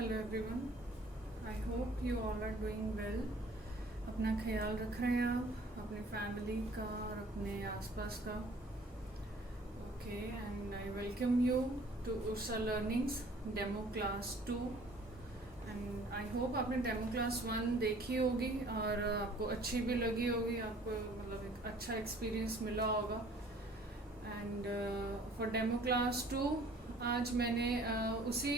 Hello everyone, I hope you all are doing well. अपना ख्याल रख रहे हैं आप अपनी फैमिली का और अपने आसपास का। Okay, and I welcome you to Ursa learnings demo class 2। And I hope आपने डेमो क्लास 1 देखी होगी और आपको अच्छी भी लगी होगी, आपको मतलब एक अच्छा एक्सपीरियंस मिला होगा। एंड फॉर डेमो क्लास 2 आज मैंने उसी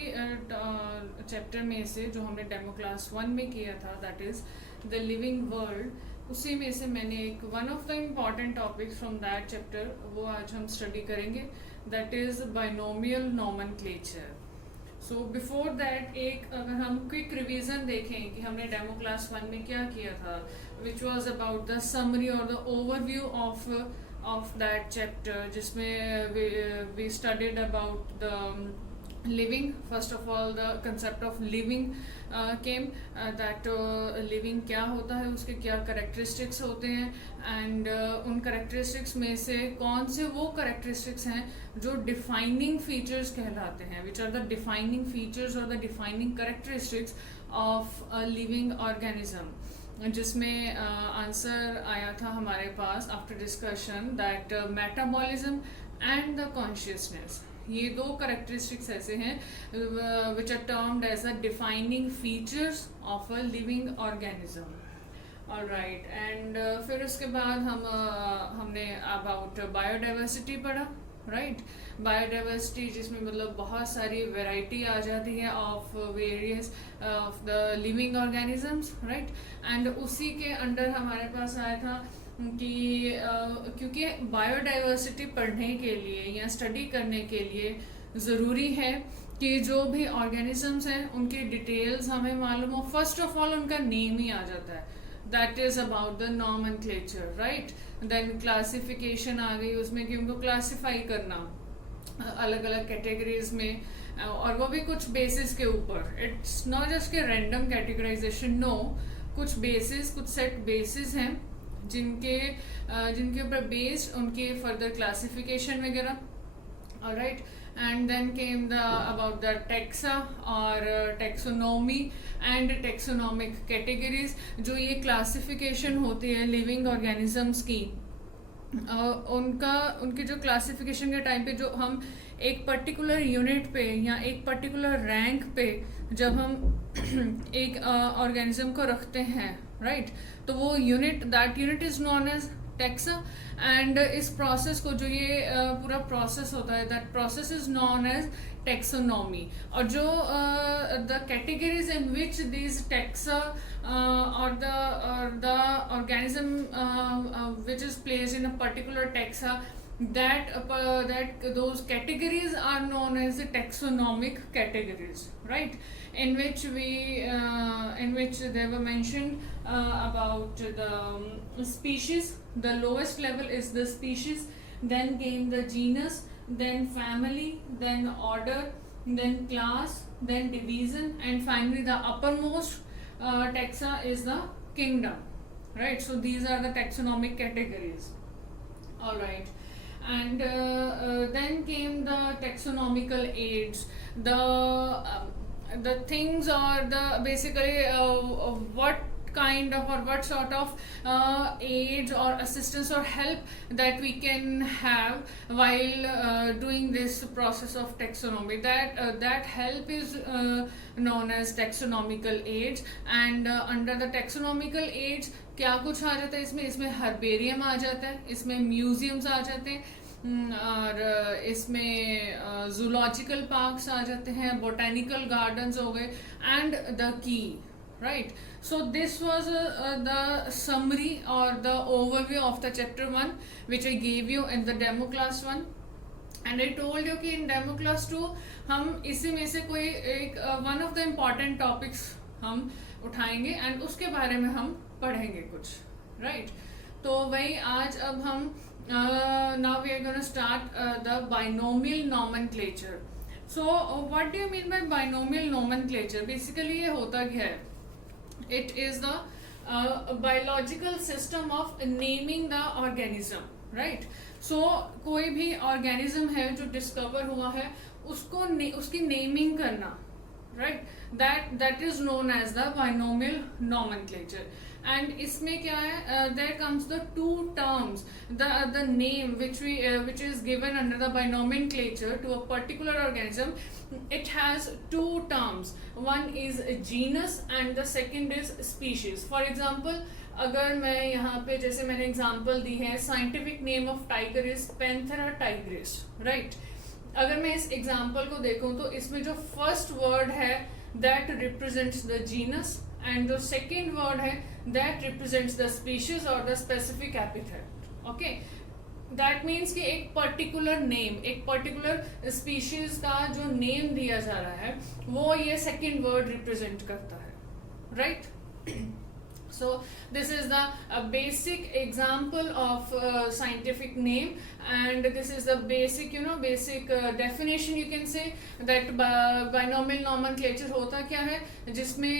चैप्टर में से जो हमने डेमो क्लास 1 में किया था, that is the living world, उसी में से मैंने एक one of the important topics from that chapter वो आज हम स्टडी करेंगे, that is binomial nomenclature. So before that एक अगर हम क्विक रिवीजन देखें कि हमने डेमो क्लास 1 में क्या किया था, which was about the summary और the overview of that chapter, जिसमें we studied about the living. First of all, the concept of living came, that living क्या होता है, उसके क्या characteristics होते हैं, and उन characteristics में से कौन से वो characteristics हैं जो defining features कहलाते हैं, which are the defining features or the defining characteristics of a living organism, जिसमें आंसर आया था हमारे पास after discussion that metabolism and the consciousness, ये दो करेक्टरिस्टिक्स ऐसे हैं which are termed as the defining features of a living organism. Alright, and फिर उसके बाद हमने अबाउट बायोडाइवर्सिटी पढ़ा, राइट। बायोडाइवर्सिटी जिसमें मतलब बहुत सारी वैरायटी आ जाती है of various of the living organisms, right. And उसी के अंडर हमारे पास आया था कि क्योंकि बायोडाइवर्सिटी पढ़ने के लिए या स्टडी करने के लिए ज़रूरी है कि जो भी ऑर्गेनिजम्स हैं उनकी डिटेल्स हमें मालूम हो। फर्स्ट ऑफ ऑल उनका नेम ही आ जाता है, that is about the nomenclature, right. Then classification आ गई उसमें कि उनको क्लासिफाई करना अलग अलग कैटेगरीज में, और वो भी कुछ बेसिस के ऊपर। इट्स नॉट जस्ट के रैंडम कैटेगराइजेशन, नो, कुछ बेसिस, कुछ सेट बेसिस हैं जिनके ऊपर बेस्ड उनकी फर्दर क्लासिफिकेशन वगैरह। Alright, and then came the about the taxa और taxonomy and taxonomic categories, जो ये classification होती है living organisms की, उनके जो क्लासिफिकेशन के टाइम पे जो हम एक पर्टिकुलर यूनिट पे या एक पर्टिकुलर रैंक पे जब हम एक ऑर्गेनिज्म को रखते हैं, राइट, तो वो unit, that unit is known as taxa. And इस प्रोसेस को, जो ये पूरा प्रोसेस होता है, that process is known as taxonomy. और जो the categories in which this taxa or the organism which is placed in a particular taxa, that those categories are known as the taxonomic categories, right, in which they were mentioned about the species. The lowest level is the species, then came the genus, then family, then order, then class, then division, and finally the uppermost taxa is the kingdom, right. So these are the taxonomic categories. All right, and then came the taxonomical aids, the things, or the basically what kind of or what sort of aids or assistance or help that we can have while doing this process of taxonomy. That help is known as taxonomical aids. And under the taxonomical aids क्या कुछ आ जाता है इसमें herbarium आ जाता है, इसमें museums आ जाते हैं, और इसमें जूलॉजिकल पार्क्स आ जाते हैं, बोटेनिकल गार्डन्स हो गए, and the key, right. So this was the summary or the overview of the chapter 1 which I gave you in the demo class 1, and I told you कि in demo class 2 हम इसी में से कोई एक one of the important topics हम उठाएंगे and उसके बारे में हम पढ़ेंगे कुछ, right. तो वही आज अब हम now we are going to start the binomial nomenclature. So what do you mean by binomial nomenclature? Basically ये होता क्या है? It is the biological system of naming the organism, right. So कोई भी organism है जो discover हुआ है उसको उसकी naming करना, right, that is known as the binomial nomenclature. And इसमें क्या है, there comes the two terms, the name which is given under the binomial to a particular organism. It has two terms. One is genus and the second is species. For example, अगर मैं यहाँ पे जैसे मैंने example दी है, scientific name of tiger is Panthera Tigris, right. अगर मैं इस एग्जांपल को देखूं तो इसमें जो फर्स्ट वर्ड है that represents the genus and जो सेकेंड वर्ड है दैट रिप्रेजेंट्स द स्पीशीज और the specific epithet. Okay, that means कि एक पर्टिकुलर नेम, एक पर्टिकुलर स्पीशीज का जो नेम दिया जा रहा है वो ये सेकेंड वर्ड रिप्रेजेंट करता है, right. So this is the basic example of scientific name, and this is the basic definition you can say that binomial nomenclature होता क्या है, जिसमें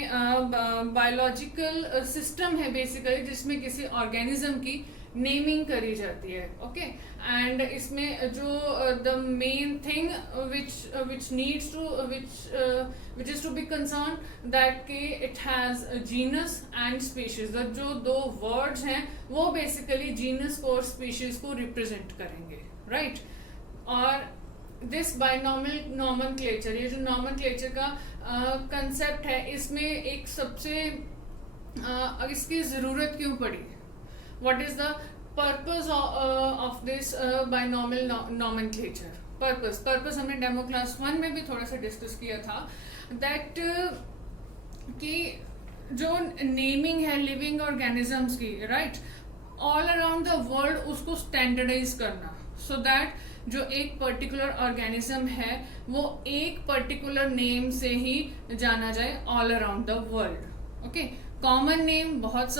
biological system है basically, जिसमें किसी organism की नेमिंग करी जाती है. ओके, एंड इसमें जो the main thing which is to be concerned that कि it has a genus and species. जो दो words हैं वो basically genus को और species को represent करेंगे, right. और this binomial nomenclature, ये जो nomenclature का concept है, इसमें एक सबसे इसकी ज़रूरत क्यों पड़ी, what is the purpose of this binomial nomenclature. purpose हमने डेमो क्लास 1 में भी थोड़ा सा डिस्कस किया था, that कि जो नेमिंग है लिविंग ऑर्गेनिजम्स की, right, all around the world उसको स्टैंडर्डाइज करना, सो दैट जो एक पर्टिकुलर ऑर्गेनिज्म है वो एक पर्टिकुलर नेम से ही जाना जाए all around the world. Okay, common name बहुत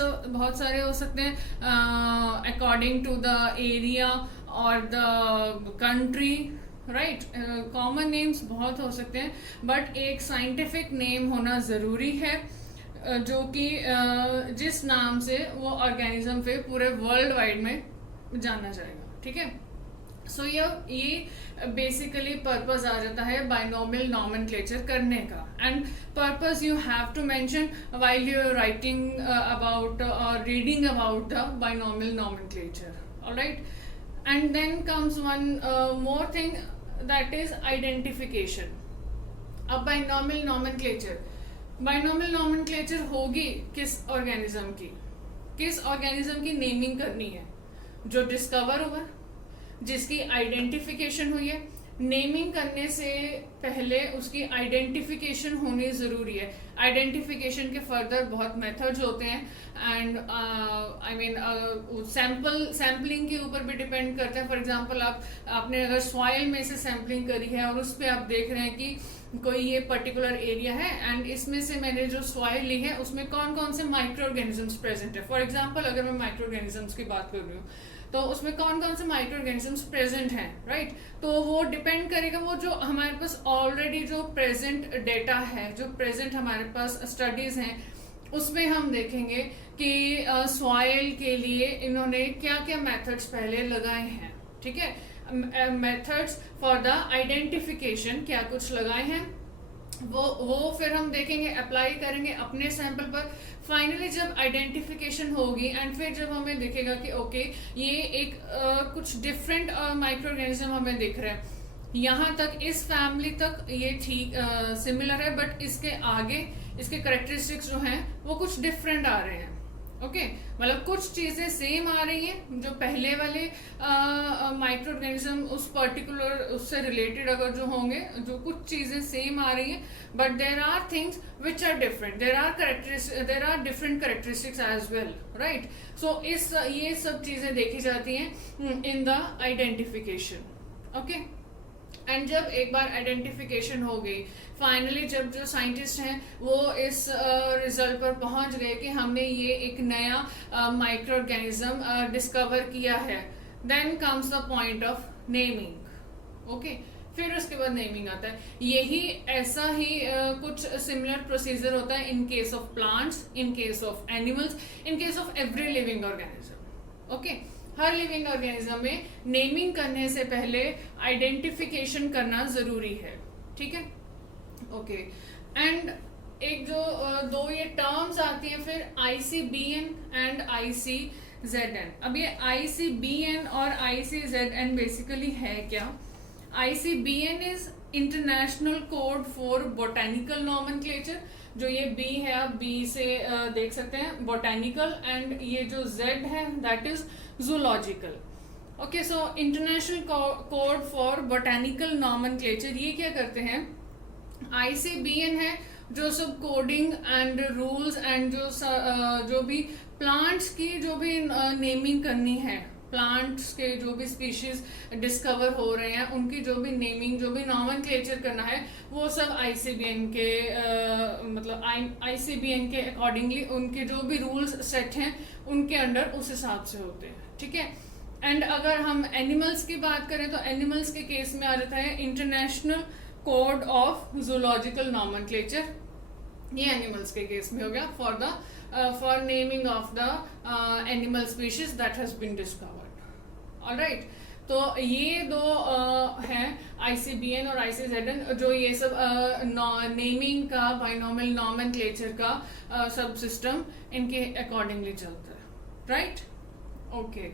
सारे हो सकते हैं अकॉर्डिंग टू द एरिया और the country, right. Common names बहुत हो सकते हैं, बट एक साइंटिफिक नेम होना ज़रूरी है जो कि जिस नाम से वो ऑर्गेनिज्म पे पूरे वर्ल्ड वाइड में जाना जाएगा, ठीक है. सो ये बेसिकली पर्पस आ जाता है बाइनोमियल नॉमेनक्लेचर करने का. And purpose you have to mention while you are writing about और reading about the binomial nomenclature, alright. And then comes one more thing, that is identification. अब बाइनोमियल नॉमेनक्लेचर होगी किस organism की naming करनी है, जो डिस्कवर हुआ, जिसकी आइडेंटिफिकेशन हुई है. नेमिंग करने से पहले उसकी आइडेंटिफिकेशन होनी ज़रूरी है. आइडेंटिफिकेशन के फर्दर बहुत मेथड्स होते हैं, एंड आई मीन सैम्पलिंग के ऊपर भी डिपेंड करता है. फॉर एग्जांपल आपने अगर सॉइल में से सैम्पलिंग करी है और उस पर आप देख रहे हैं कि कोई ये पर्टिकुलर एरिया है एंड इसमें से मैंने जो सॉइल ली है उसमें कौन कौन से माइक्रो ऑर्गेनिजम्स प्रेजेंट है. फॉर एग्जांपल अगर मैं माइक्रो ऑर्गेनिजम्स की बात कर रही हूँ तो उसमें कौन कौन से माइक्रो ऑर्गेनिजम्स प्रेजेंट हैं, राइट. तो वो डिपेंड करेगा, वो जो हमारे पास ऑलरेडी जो प्रेजेंट डेटा है, जो प्रेजेंट हमारे पास स्टडीज हैं, उसमें हम देखेंगे कि सॉइल के लिए इन्होंने क्या क्या मेथड्स पहले लगाए हैं, ठीक है. मेथड्स फॉर द आइडेंटिफिकेशन क्या कुछ लगाए हैं, वो फिर हम देखेंगे, अप्लाई करेंगे अपने सैंपल पर. फाइनली जब आइडेंटिफिकेशन होगी एंड फिर जब हमें दिखेगा कि ओके ये एक कुछ डिफरेंट माइक्रो ऑर्गेनिज्म हमें दिख रहा है, यहाँ तक इस फैमिली तक ये ठीक सिमिलर है, बट इसके आगे इसके करेक्टरिस्टिक्स जो हैं वो कुछ डिफरेंट आ रहे हैं. ओके, मतलब कुछ चीज़ें सेम आ रही हैं जो पहले वाले माइक्रो ऑर्गेनिज्म उस पर्टिकुलर उससे रिलेटेड अगर जो होंगे, जो कुछ चीज़ें सेम आ रही हैं, but there are things which are different, there are different characteristics as well, right. So ये सब चीज़ें देखी जाती हैं in the identification. Okay, and जब एक बार आइडेंटिफिकेशन हो गई, फाइनली जब जो साइंटिस्ट हैं वो इस रिजल्ट पर पहुंच गए कि हमने ये एक नया माइक्रो ऑर्गेनिज्म डिस्कवर किया है, then comes the point of naming. Okay, फिर उसके बाद नेमिंग आता है. यही ऐसा ही कुछ सिमिलर प्रोसीजर होता है in case of plants, in case of animals, in case of every living organism. Okay, her living organism में नेमिंग करने से पहले आइडेंटिफिकेशन करना जरूरी है, ठीक है. ओके, एंड एक जो दो ये टर्म्स आती हैं फिर ICBN एंड ICZN. अब ये ICBN और ICZN बेसिकली है क्या? ICBN is international code for botanical nomenclature. जो ये B है, आप B से देख सकते हैं बोटेनिकल, एंड ये जो Z है that is zoological. Okay, so international code for botanical nomenclature ये क्या करते हैं? ICBN है जो सब कोडिंग एंड रूल्स एंड जो भी प्लांट्स की जो भी नेमिंग करनी है, प्लांट्स के जो भी स्पीशीज डिस्कवर हो रहे हैं उनकी जो भी नेमिंग, जो भी नॉमेनक्लेचर करना है, वो सब ICBN के मतलब ICBN के अकॉर्डिंगली उनके जो भी रूल्स सेट हैं उनके अंडर उस हिसाब से होते हैं. ठीक है. एंड अगर हम एनिमल्स की बात करें तो एनिमल्स के केस में आ जाता है international code of zoological nomenclature. ये एनिमल्स के केस में हो गया for naming of the animal species that has been discovered. Alright, तो ये दो हैं ICBN और ICZN जो ये सब नेमिंग का बाइनोमियल नॉमेनक्लेचर का सब सिस्टम इनके अकॉर्डिंगली चलता है. राइट. ओके,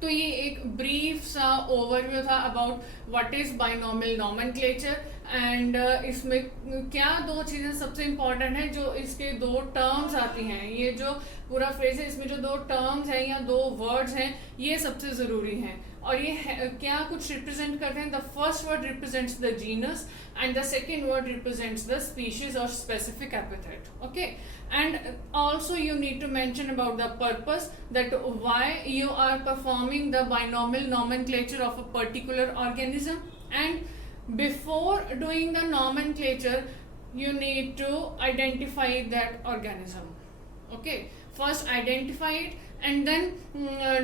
तो ये एक ब्रीफ सा ओवरव्यू था about what is binomial nomenclature. And इसमें क्या दो चीजें सबसे इंपॉर्टेंट है, जो इसके दो टर्म्स आती हैं, ये जो पूरा फ्रेज है इसमें जो दो टर्म्स हैं या दो वर्ड्स हैं ये सबसे जरूरी हैं. और ये क्या कुछ रिप्रेजेंट करते हैं? The first word represents the genus and the second word represents the species और specific epithet. Okay, and also you need to mention about the purpose, that why you are performing the binomial nomenclature of a particular organism, and before doing the nomenclature you need to identify that organism. Okay, first identify it and then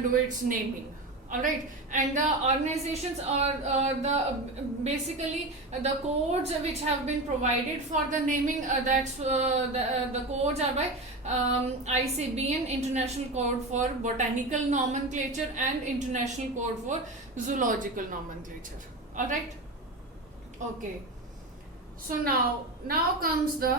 do its naming. Alright, and the organizations or the basically the codes which have been provided for the naming, that's the codes are by ICBN, International Code for Botanical Nomenclature, and International Code for Zoological Nomenclature. Alright, okay, so now comes the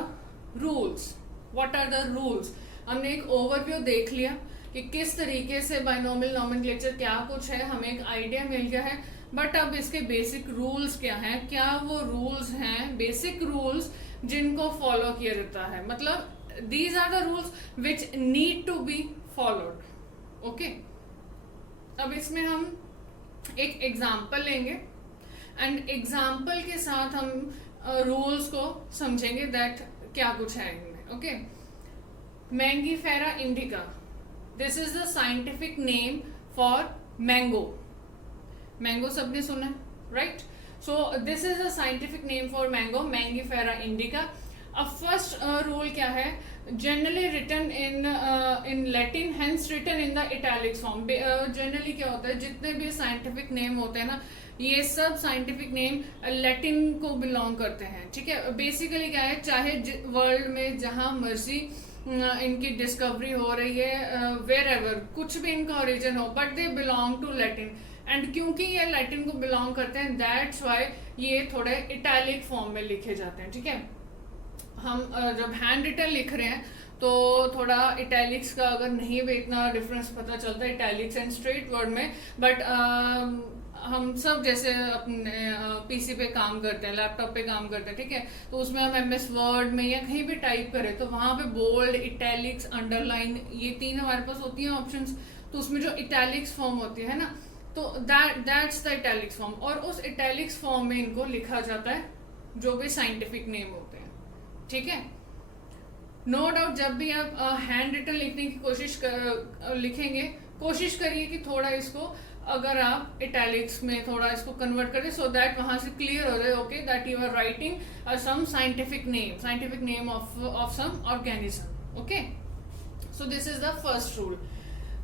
rules. What are the rules? हमने एक overview देख लिया कि किस तरीके से binomial nomenclature क्या कुछ है, हमें एक आइडिया मिल गया है. बट अब इसके बेसिक रूल्स क्या हैं? क्या वो रूल्स हैं बेसिक रूल्स जिनको फॉलो किया जाता है? मतलब these are the rules which need to be followed. Okay, अब इसमें हम एक एग्जाम्पल लेंगे एंड एग्जाम्पल के साथ हम रूल्स को समझेंगे दैट क्या कुछ है इनमें. Okay, Mangifera indica, this is the scientific name for mango. Mango सबने सुना है, right? So this is the scientific name for mango, Mangifera indica. अब फर्स्ट रूल क्या है? Generally written in Latin, hence written in the italics form. Generally क्या होता है, जितने भी साइंटिफिक नेम होते हैं ना, ये सब साइंटिफिक नेम लैटिन को बिलोंग करते हैं. ठीक है, बेसिकली क्या है, चाहे वर्ल्ड में जहां मर्जी इनकी डिस्कवरी हो रही है, वेर एवर कुछ भी इनका ओरिजिन हो, but they belong to Latin. And क्योंकि ये लैटिन को बिलोंग करते हैं दैट्स वाई ये थोड़े इटैलिक फॉर्म में लिखे जाते हैं. ठीक है, हम जब हैंड रिटन लिख रहे हैं तो थोड़ा इटैलिक्स का अगर नहीं भी इतना डिफरेंस पता चलता है इटैलिक्स एंड स्ट्रेट वर्ड में, बट हम सब जैसे अपने PC पे काम करते हैं, लैपटॉप पे काम करते हैं, ठीक है, तो उसमें हम MS वर्ड में या कहीं भी टाइप करें तो वहाँ पे बोल्ड, इटैलिक्स, अंडरलाइन, ये तीन हमारे पास होती हैं ऑप्शंस. तो उसमें जो इटैलिक्स फॉर्म होती है ना, तो दैट्स द इटैलिक्स फॉर्म. और उस इटैलिक्स फॉर्म में इनको लिखा जाता है जो भी साइंटिफिक नेम होते हैं. ठीक है, नो डाउट जब भी आप हैंड रिटन लिखने की लिखेंगे, कोशिश करिए कि थोड़ा इसको अगर आप इटैलिक्स में थोड़ा इसको कन्वर्ट करें सो दैट वहां से क्लियर हो जाए. Okay, that you are writing some scientific name of some organism. Okay, so this is the first rule.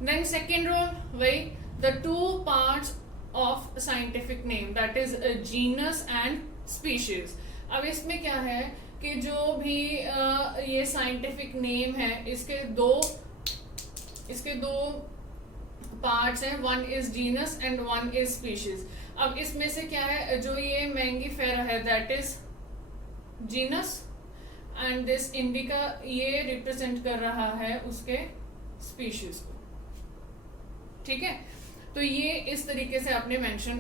Then second rule, वही the two parts of scientific name, that is genus and species. अब इसमें क्या है कि जो भी ये scientific name है इसके दो पार्ट्स हैं, one is genus and one is species. अब इसमें से क्या है, जो ये मैंगीफेरा है that is genus and this indica ये रिप्रेजेंट कर रहा है उसके स्पीशीज को, ठीक है। तो ये इस तरीके से आपने मेंशन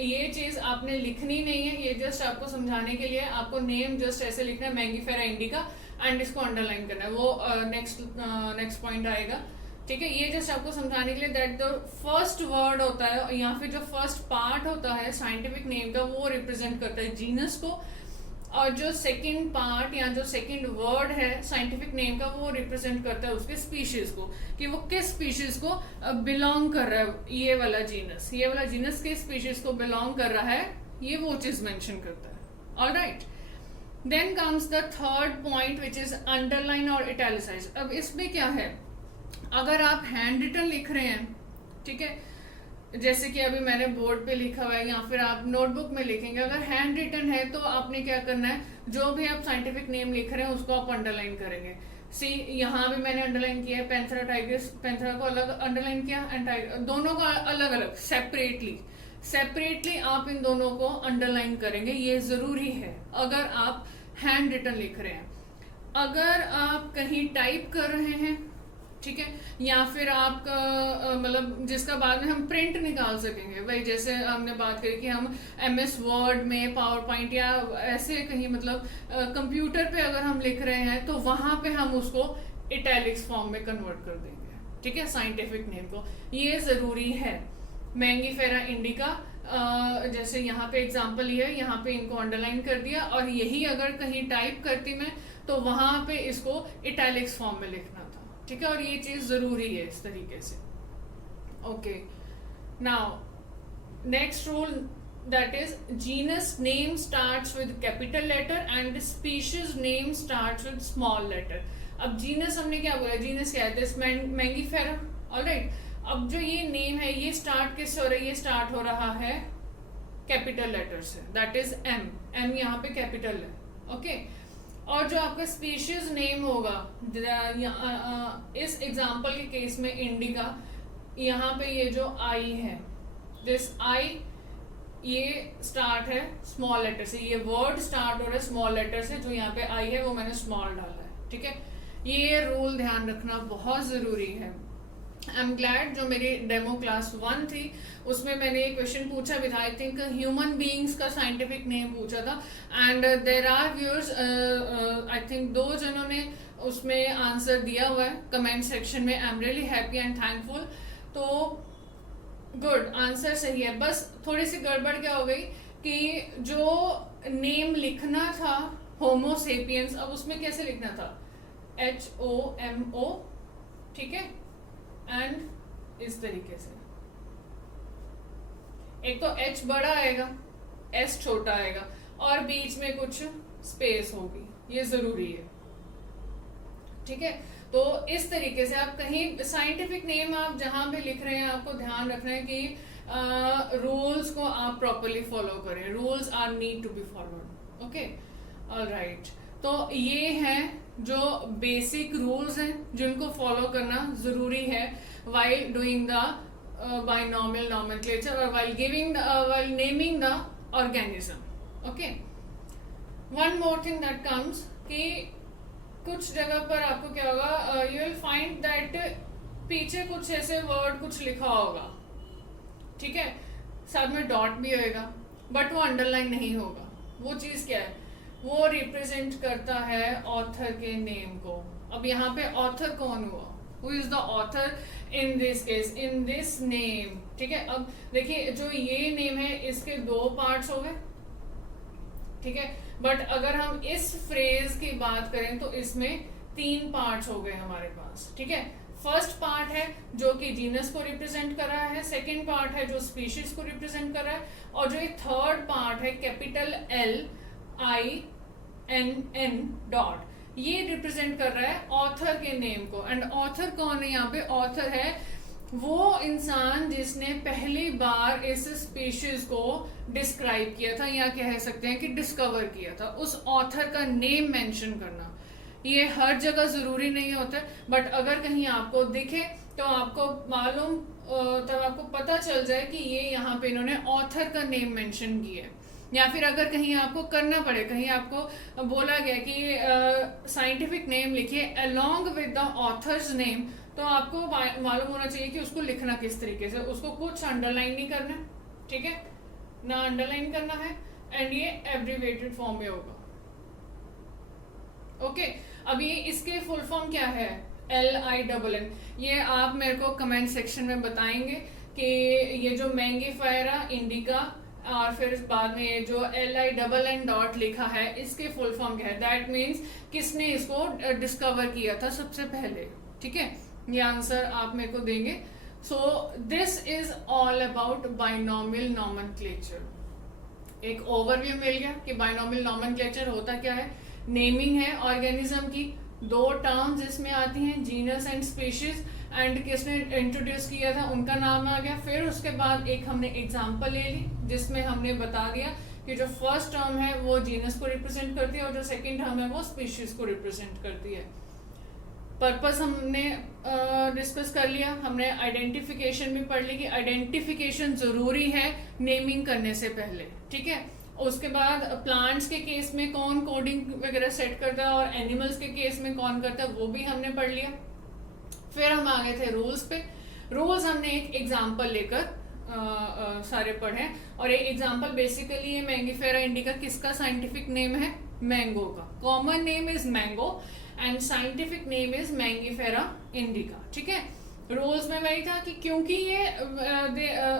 ये चीज आपने लिखनी नहीं है, ये जस्ट आपको समझाने के लिए आपको नेम जस्ट ऐसे लिखना है मैंगीफेरा इंडिका एंड इसको अंडरलाइन करना है, वो नेक्स्ट पॉइंट आएगा, ठीक है। ये जस्ट आपको समझाने के लिए दैट द फर्स्ट वर्ड होता है या फिर जो फर्स्ट पार्ट होता है साइंटिफिक नेम का वो रिप्रेजेंट करता है जीनस को, और जो सेकंड पार्ट या जो सेकंड वर्ड है साइंटिफिक नेम का वो रिप्रेजेंट करता है उसके स्पीशीज को, कि वो किस स्पीशीज को बिलोंग कर रहा है, ये वाला जीनस किस स्पीशीज को बिलोंग कर रहा है, ये वो चीज मेंशन करता है। Alright, then comes the third point which is underline और इटैलिसाइज। अब इसमें क्या है, अगर आप हैंड रिटन लिख रहे हैं, ठीक है, जैसे कि अभी मैंने बोर्ड पे लिखा हुआ है या फिर आप नोटबुक में लिखेंगे, अगर हैंड रिटन है तो आपने क्या करना है, जो भी आप साइंटिफिक नेम लिख रहे हैं उसको आप अंडरलाइन करेंगे। सी यहाँ भी मैंने अंडरलाइन किया है, पैंथेरा टाइग्रिस, पैंथेरा को अलग अंडरलाइन किया एंड टाइगर, दोनों को अलग अलग सेपरेटली आप इन दोनों को अंडरलाइन करेंगे, ये जरूरी है अगर आप हैंड रिटन लिख रहे हैं। अगर आप कहीं टाइप कर रहे हैं, ठीक है, या फिर आपका मतलब जिसका बाद में हम प्रिंट निकाल सकेंगे, भाई जैसे हमने बात करी कि हम MS वर्ड में, पावर पॉइंट या ऐसे कहीं मतलब कंप्यूटर पे अगर हम लिख रहे हैं तो वहां पे हम उसको इटैलिक्स फॉर्म में कन्वर्ट कर देंगे, ठीक है, साइंटिफिक नेम को, ये जरूरी है। मैंगीफेरा इंडिका जैसे यहाँ पे एग्जांपल ये है, यहाँ पे इनको अंडरलाइन कर दिया, और यही अगर कहीं टाइप करती मैं तो वहां पे इसको इटैलिक्स फॉर्म में लिखना था, ठीक है, और ये चीज जरूरी है इस तरीके से। Okay, now next rule that is genus name starts with capital letter and species name starts with small letter. अब जीनस हमने क्या बोला, जीनस क्या है, दिस मैंगीफेरा, ऑलराइट। अब जो ये नेम है ये स्टार्ट किससे हो रहा है, ये स्टार्ट हो रहा है कैपिटल लेटर से, दैट इज एम यहाँ पे कैपिटल है, ओके। और जो आपका स्पीशीज नेम होगा, इस एग्जांपल के केस में इंडिका, यहाँ पे ये जो आई है, दिस आई, ये स्टार्ट है स्मॉल लेटर से, ये वर्ड स्टार्ट हो रहा है स्मॉल लेटर से, जो यहाँ पे आई है वो मैंने स्मॉल डाला है, ठीक है। ये रूल ध्यान रखना बहुत जरूरी है। आई एम ग्लैड जो मेरी डेमो क्लास 1 थी उसमें मैंने ये क्वेश्चन पूछा with I think human beings का साइंटिफिक नेम पूछा था, and there are viewers I think 2 जनों ने उसमें आंसर दिया हुआ है कमेंट सेक्शन में। I am really happy and thankful. तो गुड, आंसर सही है, बस थोड़ी सी गड़बड़ क्या हो गई कि जो नेम लिखना था होमो सेपियंस, अब उसमें कैसे लिखना था, HOMO, ठीक है, एंड इस तरीके से, एक तो H बड़ा आएगा, S छोटा आएगा, और बीच में कुछ स्पेस होगी, ये जरूरी है, ठीक है। तो इस तरीके से आप कहीं साइंटिफिक नेम आप जहां भी लिख रहे हैं आपको ध्यान रखना है कि रूल्स को आप प्रॉपरली फॉलो करें, rules are need to be followed, okay, alright. तो ये हैं जो बेसिक रूल्स हैं जिनको फॉलो करना जरूरी है while doing the binomial nomenclature or while naming the organism. Okay. One more thing that comes कि कुछ जगह पर आपको क्या होगा, you will find that पीछे कुछ ऐसे वर्ड कुछ लिखा होगा, ठीक है, साथ में डॉट भी होएगा, बट वो अंडरलाइन नहीं होगा। वो चीज क्या है, वो रिप्रेजेंट करता है ऑथर के नेम को। अब यहाँ पे ऑथर कौन हुआ, who is the author in this case, in this name, ठीक है। अब देखिए जो ये नेम है इसके 2 पार्ट्स हो गए, ठीक है, बट अगर हम इस फ्रेज की बात करें तो इसमें 3 पार्ट्स हो गए हमारे पास, ठीक है। फर्स्ट पार्ट है जो कि जीनस को रिप्रेजेंट कर रहा है, सेकेंड पार्ट है जो स्पीशीज को रिप्रेजेंट कर रहा है, और जो ये थर्ड पार्ट है कैपिटल LINN डॉट, ये रिप्रेजेंट कर रहा है ऑथर के नेम को। एंड ऑथर कौन है यहाँ पे, ऑथर है वो इंसान जिसने पहली बार इस स्पीशीज को डिस्क्राइब किया था, या कह सकते हैं कि डिस्कवर किया था, उस ऑथर का नेम मेंशन करना। ये हर जगह जरूरी नहीं होता, बट अगर कहीं आपको दिखे तो आपको मालूम, तब आपको पता चल जाए कि ये यहाँ पे इन्होंने ऑथर का नेम मेंशन किया है। या फिर अगर कहीं आपको करना पड़े, कहीं आपको बोला गया कि साइंटिफिक नेम लिखिए along with the author's name, तो आपको मालूम होना चाहिए कि उसको लिखना किस तरीके से, उसको कुछ अंडरलाइन नहीं करना, ठीक है ना, अंडरलाइन करना है, एंड ये एब्रीवेटेड फॉर्म में होगा। ओके अब ये इसके फुल फॉर्म क्या है, LINN, ये आप मेरे को कमेंट सेक्शन में बताएंगे कि ये जो मैंगीफेरा इंडिका और फिर बाद में ये जो LINN डॉट लिखा है इसके फुल फॉर्म क्या है, दैट मीन्स किसने इसको डिस्कवर किया था सबसे पहले, ठीक है, ये आंसर आप मेरे को देंगे। सो this is all about binomial nomenclature. एक ओवरव्यू मिल गया कि बाइनोमियल नॉमेनक्लेचर होता क्या है, नेमिंग है ऑर्गेनिज्म की, दो टर्म्स इसमें आती हैं, जीनस एंड स्पीशीज, एंड किसने इंट्रोड्यूस किया था उनका नाम आ गया। फिर उसके बाद एक हमने एग्जांपल ले ली जिसमें हमने बता दिया कि जो फर्स्ट टर्म है वो जीनस को रिप्रेजेंट करती है और जो सेकंड टर्म है वो स्पीशीज को रिप्रेजेंट करती है। पर्पस हमने डिस्कस कर लिया, हमने आइडेंटिफिकेशन भी पढ़ ली कि आइडेंटिफिकेशन जरूरी है नेमिंग करने से पहले, ठीक है। उसके बाद प्लांट्स के केस में कौन कोडिंग वगैरह सेट करता है और एनिमल्स के केस में कौन करता है वो भी हमने पढ़ लिया। फिर हम आ गए थे रूल्स पे। रूल्स हमने एक एग्जांपल लेकर सारे पढ़े, और एक एग्जांपल बेसिकली ये मैंगीफेरा इंडिका किसका साइंटिफिक नेम है, मैंगो का। Common name is mango and scientific name is Mangifera indica, ठीक है। रूल्स में वही था कि क्योंकि ये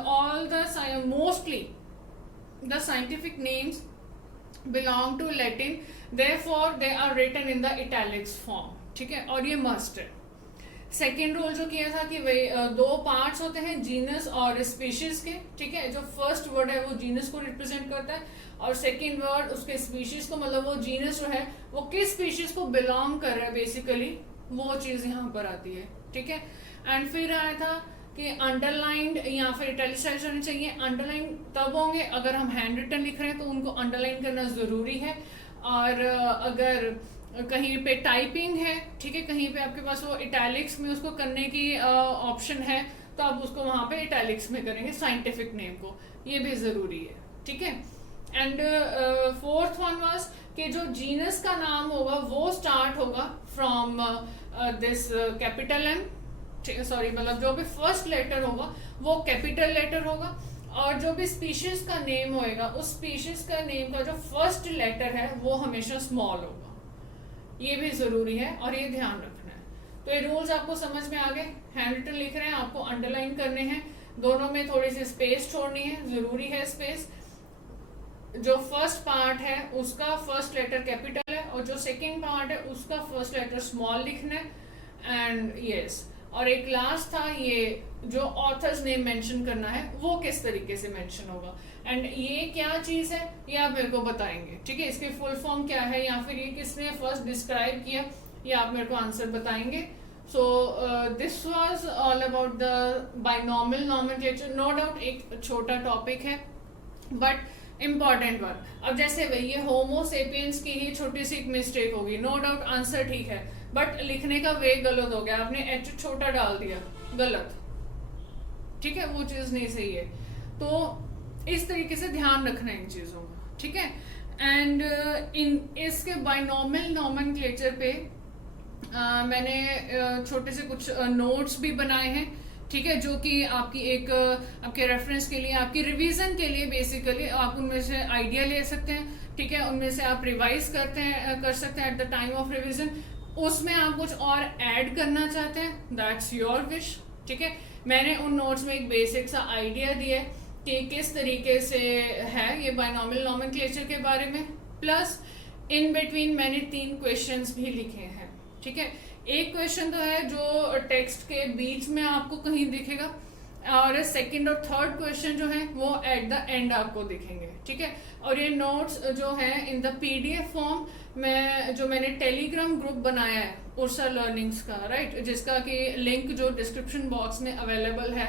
all the mostly the scientific names belong to Latin, therefore they are written in the italics form, ठीक है, और ये मस्ट है। सेकेंड रूल जो किया था कि दो पार्ट्स होते हैं जीनस और स्पीशीज के, ठीक है, जो फर्स्ट वर्ड है वो जीनस को रिप्रेजेंट करता है और सेकेंड वर्ड उसके स्पीशीज को, मतलब वो जीनस जो है वो किस स्पीशीज को बिलोंग कर रहा है बेसिकली, वो चीज यहाँ पर आती है, ठीक है। एंड फिर आया था कि अंडरलाइंड या फिर इटैलिसाइज होने चाहिए। अंडरलाइन तब होंगे अगर हम हैंड रिटन लिख रहे हैं तो उनको अंडरलाइन करना जरूरी है, और अगर कहीं पे टाइपिंग है, ठीक है, कहीं पे आपके पास वो इटैलिक्स में उसको करने की ऑप्शन है तो आप उसको वहां पे इटैलिक्स में करेंगे साइंटिफिक नेम को, ये भी जरूरी है, ठीक है। एंड फोर्थ वन वाज कि जो जीनस का नाम होगा वो स्टार्ट होगा from this capital M, sorry मतलब जो भी फर्स्ट लेटर होगा वो कैपिटल लेटर होगा, और जो भी स्पीशीज का नेम होएगा उस स्पीशीज का नेम का जो फर्स्ट लेटर है वो हमेशा स्मॉल होगा, ये भी जरूरी है और ये ध्यान रखना है। तो ये रूल्स आपको समझ में आ गए। हैंड रिटन लिख रहे हैं आपको अंडरलाइन करने हैं, दोनों में थोड़ी सी स्पेस छोड़नी है, जरूरी है स्पेस। जो फर्स्ट पार्ट है उसका फर्स्ट लेटर कैपिटल है और जो सेकेंड पार्ट है उसका फर्स्ट लेटर स्मॉल लिखना है, एंड यस। और एक लास्ट था ये जो ऑथर्स नेम मेंशन करना है वो किस तरीके से मेंशन होगा, एंड ये क्या चीज है ये आप मेरे को बताएंगे, ठीक है। इसके फुल फॉर्म क्या है या फिर ये किसने फर्स्ट डिस्क्राइब किया ये आप मेरे को आंसर बताएंगे। So this was all about the binomial nomenclature. No doubt एक छोटा टॉपिक है बट इम्पॉर्टेंट वन। अब जैसे ये होमो सेपियंस की ही छोटी सी एक मिस्टेक होगी, नो डाउट आंसर ठीक है बट लिखने का वे गलत हो गया, आपने एच छोटा डाल दिया, गलत, ठीक है, वो चीज नहीं सही है। तो इस तरीके से ध्यान रखना इन चीजों का, ठीक है। एंड इन इसके बाइनोमियल नॉमेनक्लेचर पे मैंने छोटे से कुछ नोट्स भी बनाए हैं, ठीक है, जो कि आपकी एक आपके रेफरेंस के लिए, आपकी रिवीजन के लिए बेसिकली आप उनमें से आइडिया ले सकते हैं, ठीक है, उनमें से आप रिवाइज कर सकते हैं at the time of revision. उसमें आप कुछ और ऐड करना चाहते हैं दैट्स योर विश, ठीक है। मैंने उन नोट्स में एक बेसिक सा आइडिया दिया कि किस तरीके से है ये बाइनोमियल नॉमेनक्लेचर के बारे में, प्लस इन बिटवीन मैंने 3 क्वेश्चंस भी लिखे हैं, ठीक है। एक क्वेश्चन तो है जो टेक्स्ट के बीच में आपको कहीं दिखेगा, और सेकंड और थर्ड क्वेश्चन जो है वो एट द एंड आपको दिखेंगे, ठीक है। और ये नोट्स जो है इन द PDF फॉर्म में जो मैंने टेलीग्राम ग्रुप बनाया है उर्सा लर्निंग्स का, राइट, जिसका कि लिंक जो डिस्क्रिप्शन बॉक्स में अवेलेबल है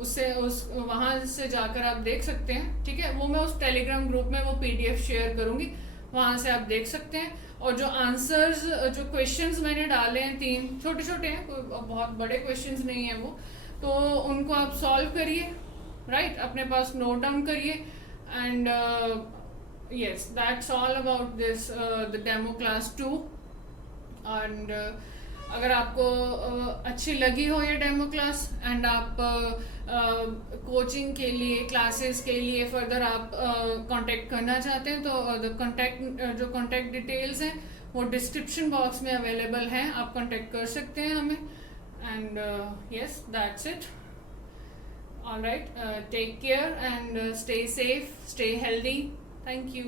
उससे वहां से जाकर आप देख सकते हैं, ठीक है। वो मैं उस टेलीग्राम ग्रुप में वो PDF शेयर करूंगी, वहां से आप देख सकते हैं। और जो आंसर्स जो क्वेश्चंस मैंने डाले हैं 3 छोटे छोटे हैं, कोई बहुत बड़े क्वेश्चंस नहीं है वो, तो उनको आप सॉल्व करिए, राइट, अपने पास नोट डाउन करिए and yes, that's all about this the demo class 2. and अगर आपको अच्छी लगी हो ये डेमो क्लास एंड आप कोचिंग के लिए क्लासेस के लिए फर्दर आप कांटेक्ट करना चाहते हैं तो जो कांटेक्ट डिटेल्स हैं वो डिस्क्रिप्शन बॉक्स में अवेलेबल हैं, आप कांटेक्ट कर सकते हैं हमें. And yes, that's it. Alright, take care and stay safe, stay healthy. Thank you.